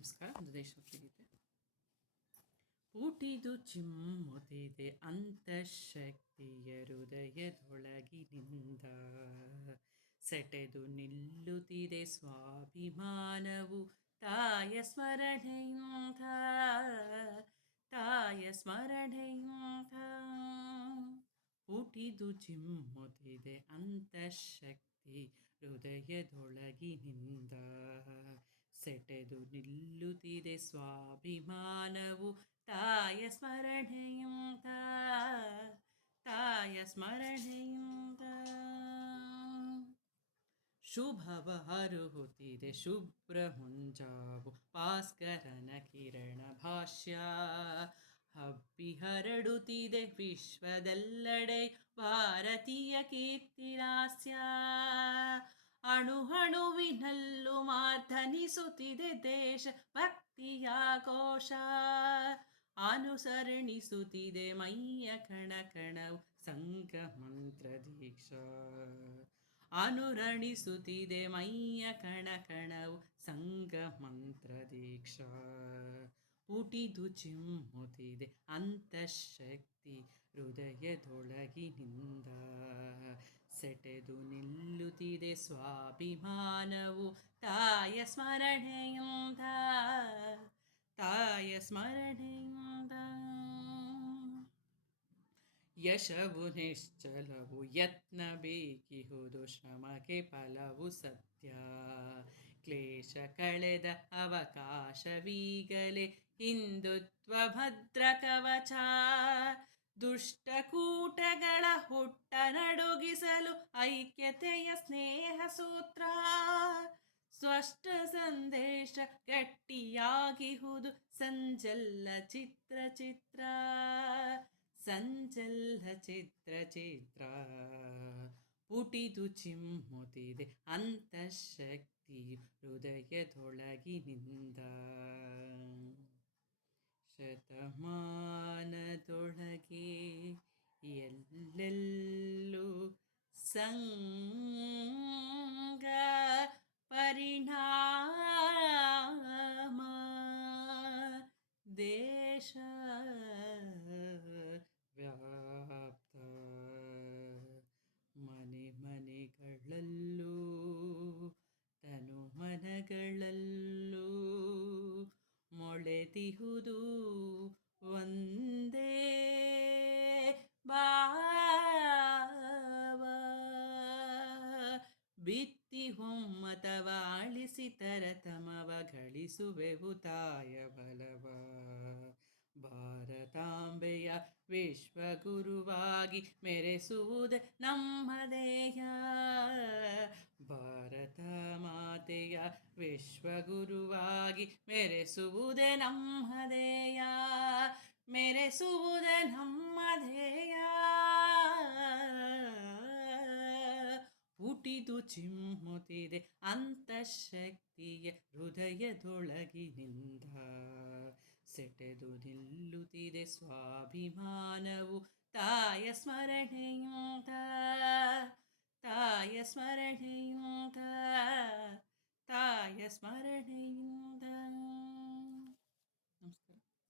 ನಮಸ್ಕಾರ. ಒಂದು ದೇಶಭಕ್ತಿ ಗೀತೆ. ಹುಟ್ಟಿದು ಚಿಮ್ಮುತ್ತಿದೆ ಅಂತಃಶಕ್ತಿಯ ಹೃದಯದೊಳಗಿನಿಂದ, ಸೆಟೆದು ನಿಲ್ಲುತ್ತಿದೆ ಸ್ವಾಭಿಮಾನವು ತಾಯ ಸ್ಮರಣೆಯಿಂದ, ತಾಯ ಸ್ಮರಣೆಯಿಂದ. ಹುಟ್ಟಿದು ಚಿಮ್ಮುತ್ತಿದೆ ಅಂತಃಶಕ್ತಿ ಹೃದಯದೊಳಗಿನಿಂದ, ಸೆಟೆದು ನಿಲ್ಲುತ್ತಿದೆ ಸ್ವಾಭಿಮಾನವು ತಾಯ ಸ್ಮರಣೆಯಿಂದ, ತಾಯ ಸ್ಮರಣೆಯಿಂದ. ಶುಭವ ಹರುಹುತ್ತಿದೆ ಶುಭ್ರ ಮುಂಜಾವು ಭಾಸ್ಕರನ ಕಿರಣ ಭಾಷ್ಯ, ಹಬ್ಬಿ ಹರಡುತ್ತಿದೆ ವಿಶ್ವದೆಲ್ಲೆಡೆ ಭಾರತೀಯ ಕೀರ್ತಿಲಾಸ್ಯ. ಅಣು ಅಣುವಿನಲ್ಲೂ ಮಾರ್ಧನಿಸುತ್ತಿದೆ ದೇಶ ಭಕ್ತಿಯ ಘೋಷ, ಅನುಸರಣಿಸುತ್ತಿದೆ ಮೈಯ ಕಣ ಕಣವು ಸಂಘ ಮಂತ್ರ ದೀಕ್ಷಾ, ಅನುರಣಿಸುತ್ತಿದೆ ಮೈಯ ಕಣ ಕಣವು ಸಂಘ ಮಂತ್ರ ದೀಕ್ಷಾ. ಹುಟ್ಟಿದು ಚಿಮ್ಮುತ್ತಿದೆ ಅಂತಃಶಕ್ತಿ ಹೃದಯದೊಳಗಿನಿಂದ, ಸೆಟೆದು ನಿಲ್ಲುತ್ತಿದೆ ಸ್ವಾಭಿಮಾನವು ತಾಯ ಸ್ಮರಣೆಯಿಂದ, ತಾಯ ಸ್ಮರಣೆಯಿಂದ. ಯಶವು ನಿಶ್ಚಲವು ಯತ್ನ ಬೇಕಿಹುದು ಶ್ರಮಕ್ಕೆ ಫಲವು ಸತ್ಯ, ಕ್ಲೇಶ ಕಳೆದ ಅವಕಾಶವೀಗಲೇ ಹಿಂದುತ್ವ ಭದ್ರ ಕವಚ. ದುಷ್ಟಕೂಟಗಳ ಹುಟ್ಟ ನಡುಗಿಸಲು ಐಕ್ಯತೆಯ ಸ್ನೇಹ ಸೂತ್ರ, ಸ್ಪಷ್ಟ ಸಂದೇಶ ಗಟ್ಟಿಯಾಗಿಹುದು ಸಂಜಲ್ಲ ಚಿತ್ರ ಚಿತ್ರ, ಸಂಜಲ್ಲ ಚಿತ್ರ ಚಿತ್ರ. ಹುಟ್ಟಿದು ಚಿಮ್ಮುತ್ತಿದೆ ಅಂತಃಶಕ್ತಿ ಹೃದಯದೊಳಗಿನಿಂದ, ಶತಮಾನದೊಳಗೆ ಎಲ್ಲೆಲ್ಲೂ ಸಂಗ ಪರಿಣಾಮ, ದೇಶ ವ್ಯಾಪ್ತ ಮನೆ ಮನೆಗಳಲ್ಲೂ ತನು ಮನಗಳಲ್ಲೂ ಮೊಳೆತಿಹುದು ಒಂದೇ ಭಾವ. ಬಿತ್ತಿ ಒಮ್ಮತವ ಅಳಿಸಿ ತರತಮವ ಗಳಿಸುವೆವು ತಾಯ ಬಲವ, ಭಾರತಾಂಬೆಯ ವಿಶ್ವಗುರುವಾಗಿ ಮೆರೆಸುವುದೇ ನಮ್ಮದೇಯ, ಭಾರತ ಮಾತೆಯ ವಿಶ್ವಗುರುವಾಗಿ ಮೆರೆಸುವುದೇ ನಮ್ಮದೇಯ, ಮೆರೆಸುವುದೇ ನಮ್ಮದೇಯ. ಹುಟ್ಟಿದು ಚಿಮ್ಮುತ್ತಿದೆ ಅಂತಃಶಕ್ತಿಯ ಹೃದಯದೊಳಗಿನಿಂದ, ಸೆಟೆದು ನಿಲ್ಲುತ್ತಿದೆ ಸ್ವಾಭಿಮಾನವು ತಾಯ ಸ್ಮರಣೆಯಿಂದ, ತಾಯ ಸ್ಮರಣೆಯಿಂದ, ತಾಯ ಸ್ಮರಣೆಯಿಂದ.